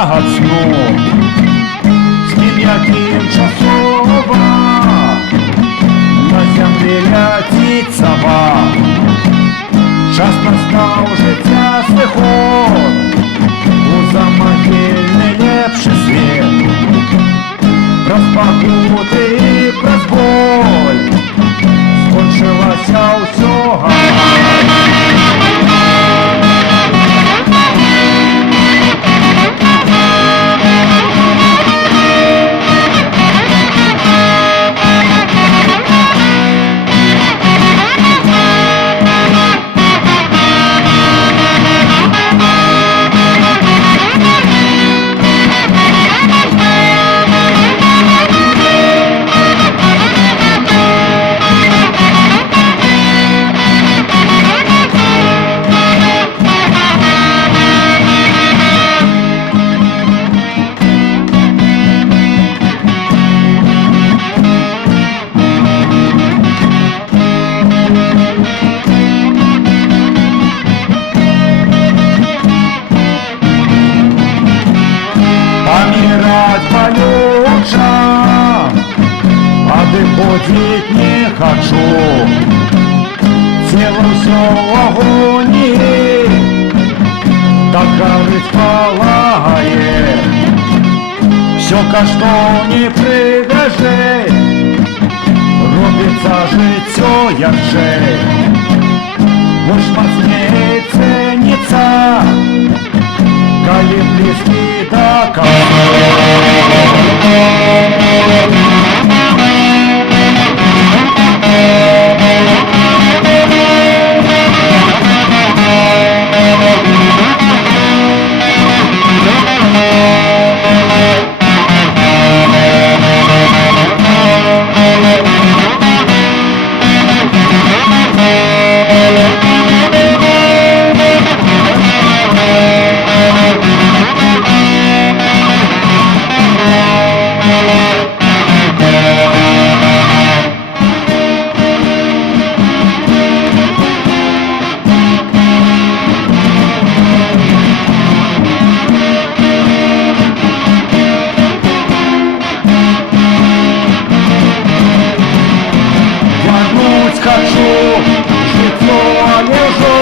ад сну, з ким я тимчасово на землі летить сова. Час настав життя свиход, у замогильний лепший світ, праз пакуты і праз боль скончилася усього. Помирать болюча, одыходить не хочу. Тело все в агонии, так горыть полагает. Все, что не пригожей, робится життя ярче. Больш мацней ценится, коли близкий до конца. Хочу, житло лежу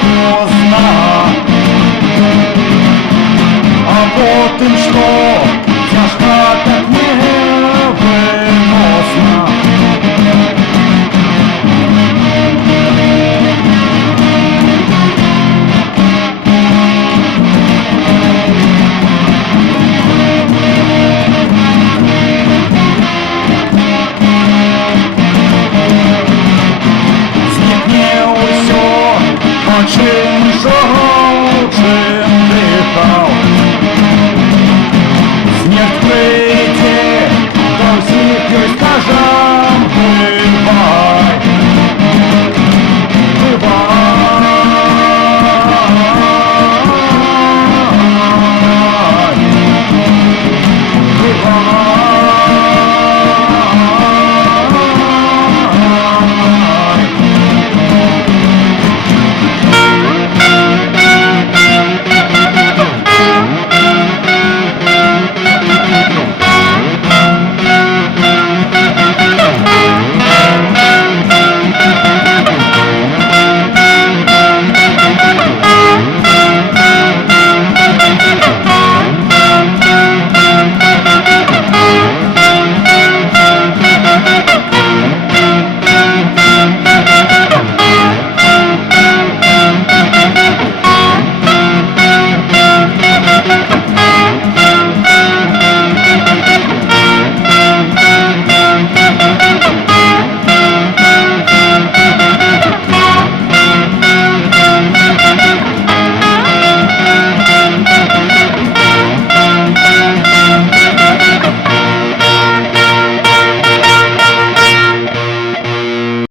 поздно, а вот им что.